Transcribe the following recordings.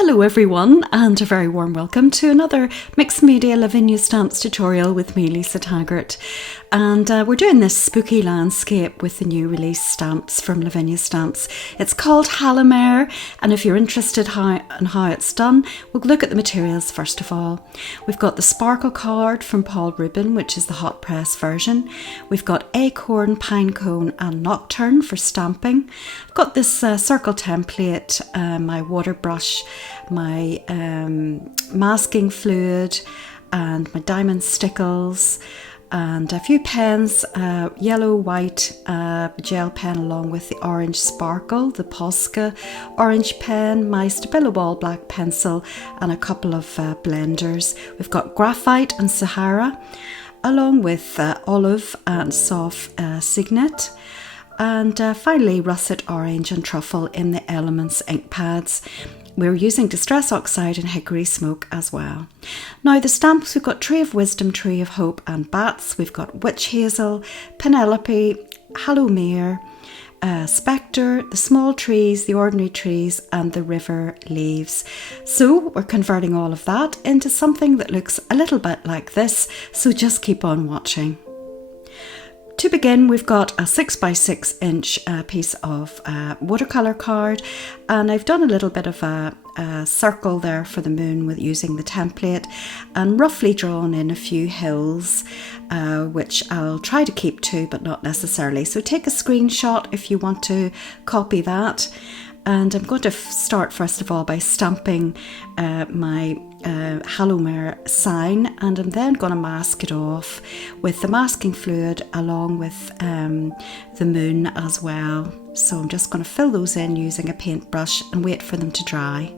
Hello everyone, and a very warm welcome to another Mixed Media Lavinia Stamps tutorial with me, Lisa Taggart. And we're doing this spooky landscape with the new release stamps from Lavinia Stamps. It's called Hallowmere, and if you're interested in how it's done, we'll look at the materials first of all. We've got the sparkle card from Paul Rubin, which is the hot press version. We've got acorn, pinecone and nocturne for stamping. I've got this circle template, my water brush, my masking fluid and my diamond stickles and a few pens, yellow, white gel pen along with the orange sparkle, the Posca orange pen, my Stabilo Ball black pencil and a couple of blenders. We've got graphite and Sahara along with olive and soft signet. And finally russet orange and truffle in the Elements ink pads. We're using Distress Oxide and Hickory Smoke as well. Now the stamps, we've got Tree of Wisdom, Tree of Hope and Bats. We've got Witch Hazel, Penelope, Hallowmere, Spectre, the small trees, the ordinary trees and the river leaves. So we're converting all of that into something that looks a little bit like this. So just keep on watching. To begin, we've got a 6x6 inch piece of watercolour card, and I've done a little bit of a circle there for the moon with using the template and roughly drawn in a few hills, which I'll try to keep to but not necessarily. So take a screenshot if you want to copy that. And I'm going to start first of all by stamping my Hallowmere sign, and I'm then going to mask it off with the masking fluid along with the moon as well. So I'm just going to fill those in using a paintbrush and wait for them to dry.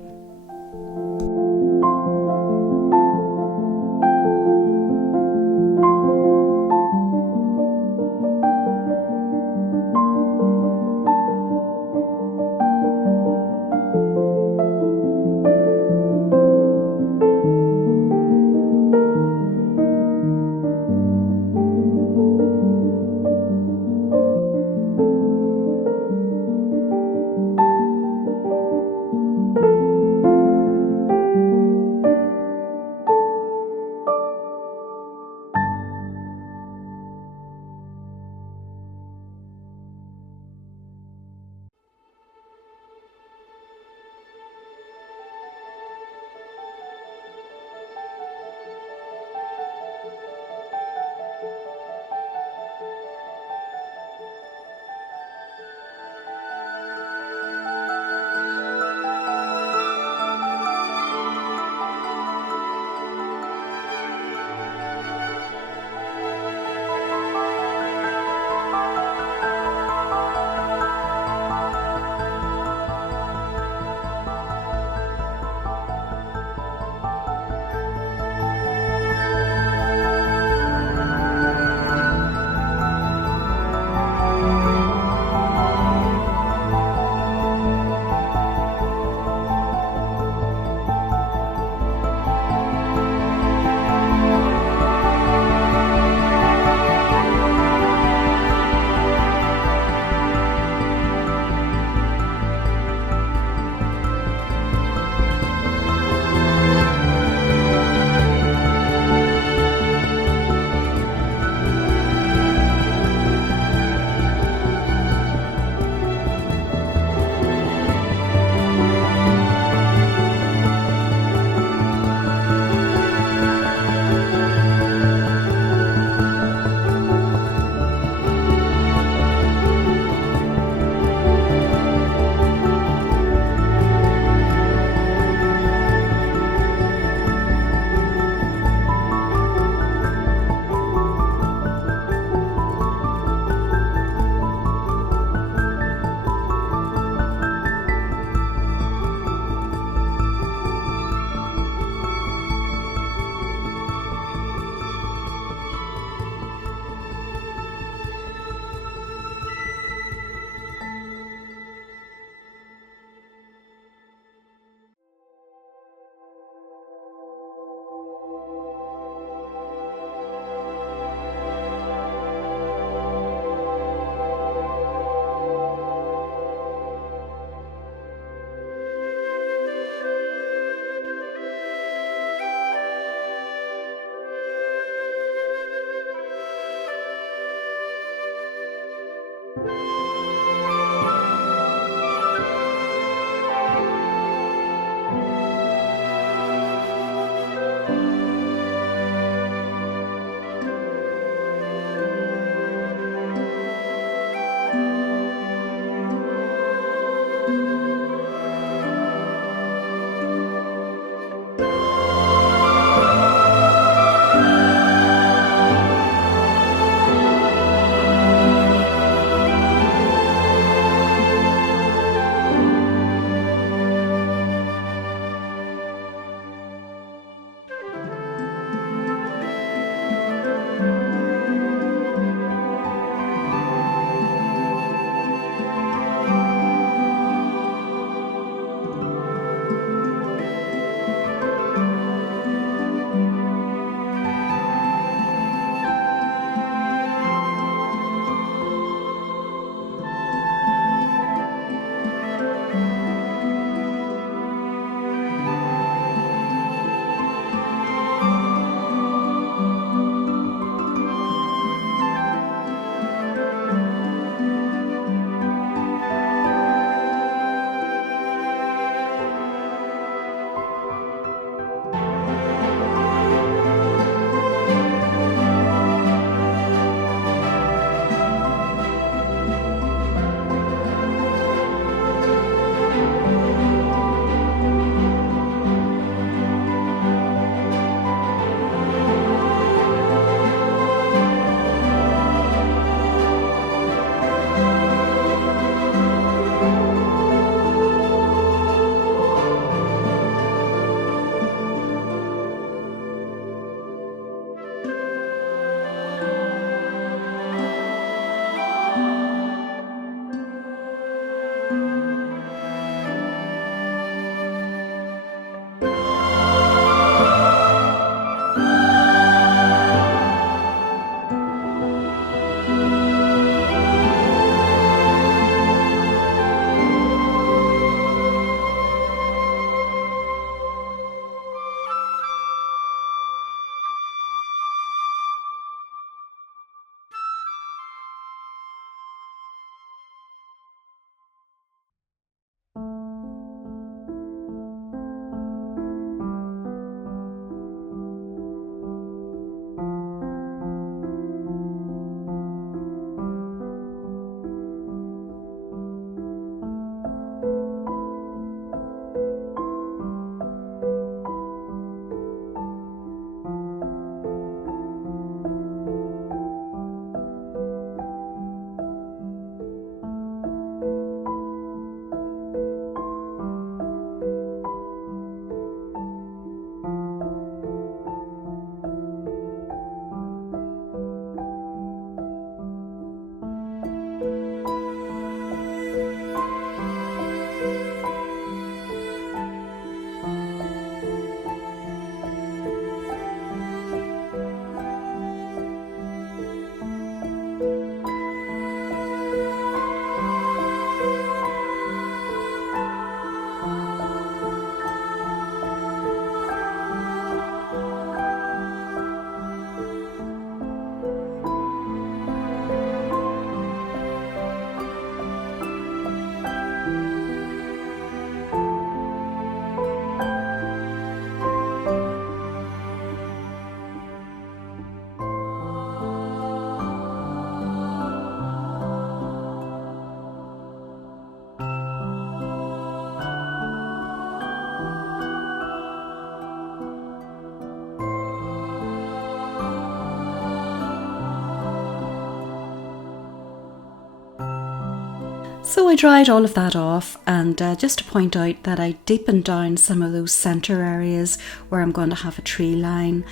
So I dried all of that off, and just to point out that I deepened down some of those centre areas where I'm going to have a tree line,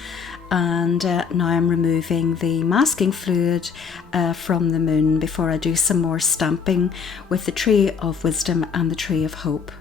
and now I'm removing the masking fluid from the moon before I do some more stamping with the Tree of Wisdom and the Tree of Hope.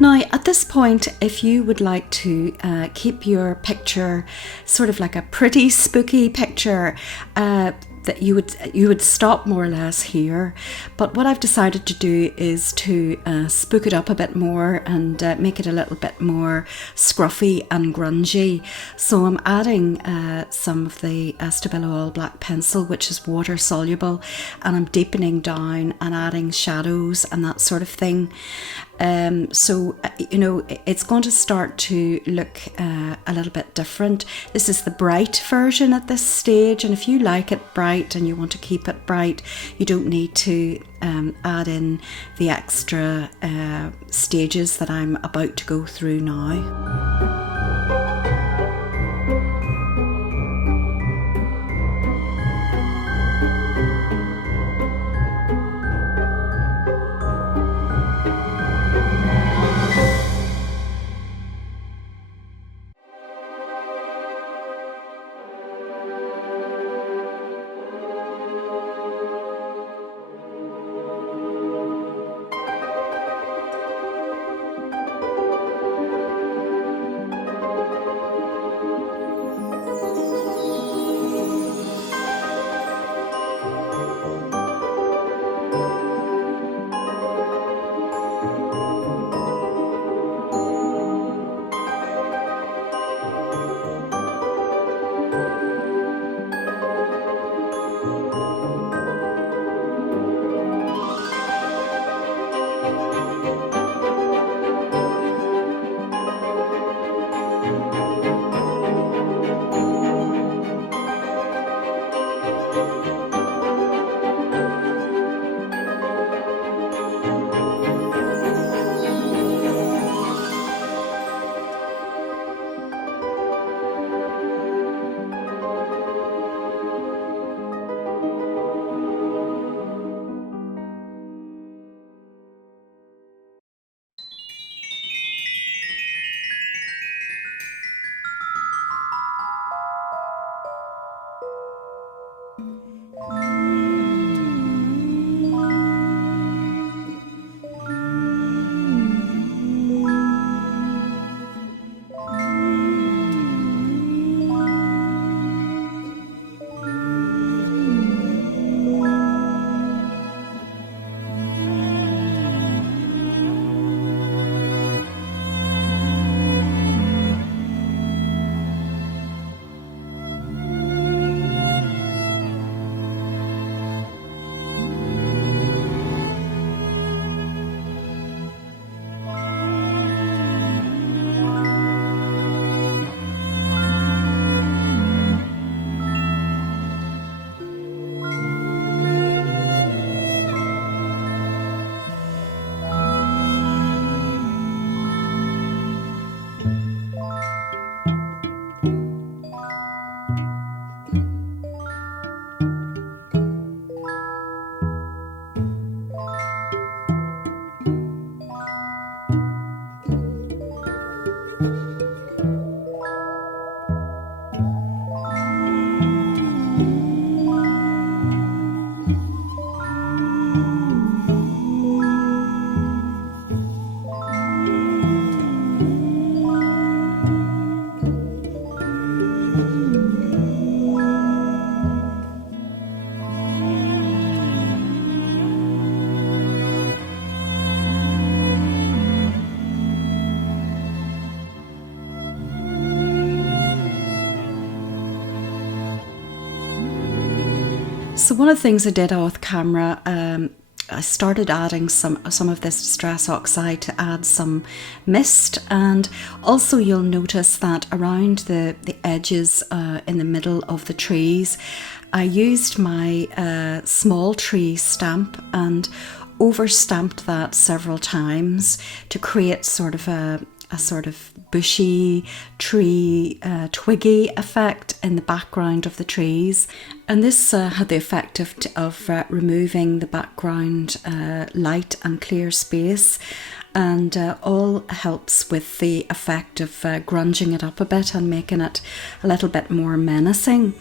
Now, at this point, if you would like to keep your picture sort of like a pretty spooky picture, that you would stop more or less here. But what I've decided to do is to spook it up a bit more and make it a little bit more scruffy and grungy. So I'm adding some of the Stabilo All Black pencil, which is water soluble, and I'm deepening down and adding shadows and that sort of thing. So it's going to start to look a little bit different. This is the bright version at this stage, and if you like it bright and you want to keep it bright, you don't need to add in the extra stages that I'm about to go through now. So one of the things I did off camera, I started adding some of this Distress Oxide to add some mist, and also you'll notice that around the edges in the middle of the trees, I used my small tree stamp and over stamped that several times to create sort of a sort of bushy tree twiggy effect in the background of the trees, and this had the effect of removing the background light and clear space, and all helps with the effect of grunging it up a bit and making it a little bit more menacing.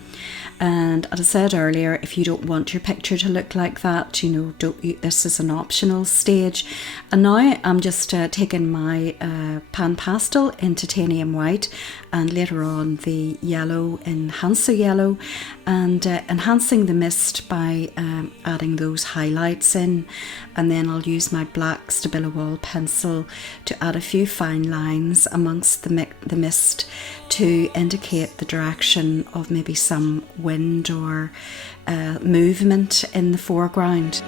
And as I said earlier, if you don't want your picture to look like that, this is an optional stage. And now I'm just taking my pan pastel in titanium white, and later on the yellow in Hansa yellow, and enhancing the mist by adding those highlights in. And then I'll use my black Stabilo Wall pencil to add a few fine lines amongst the mist to indicate the direction of maybe some wind or movement in the foreground.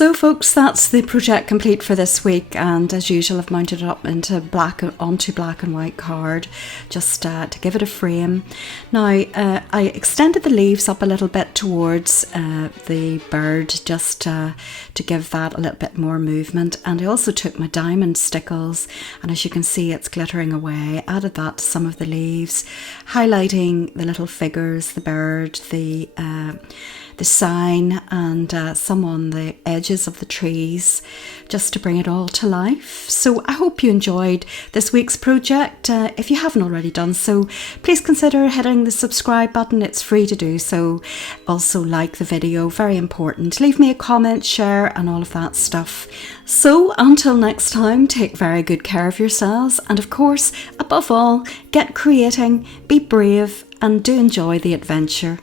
So folks, that's the project complete for this week, and as usual I've mounted it up onto black and white card just to give it a frame. Now I extended the leaves up a little bit towards the bird just to give that a little bit more movement, and I also took my diamond stickles, and as you can see it's glittering away, added that to some of the leaves, highlighting the little figures, the bird, the sign, and some on the edges of the trees, just to bring it all to life. So I hope you enjoyed this week's project. If you haven't already done so, please consider hitting the subscribe button. It's free to do so. Also like the video, very important. Leave me a comment, share, and all of that stuff. So until next time, take very good care of yourselves, and of course, above all, get creating, be brave, and do enjoy the adventure.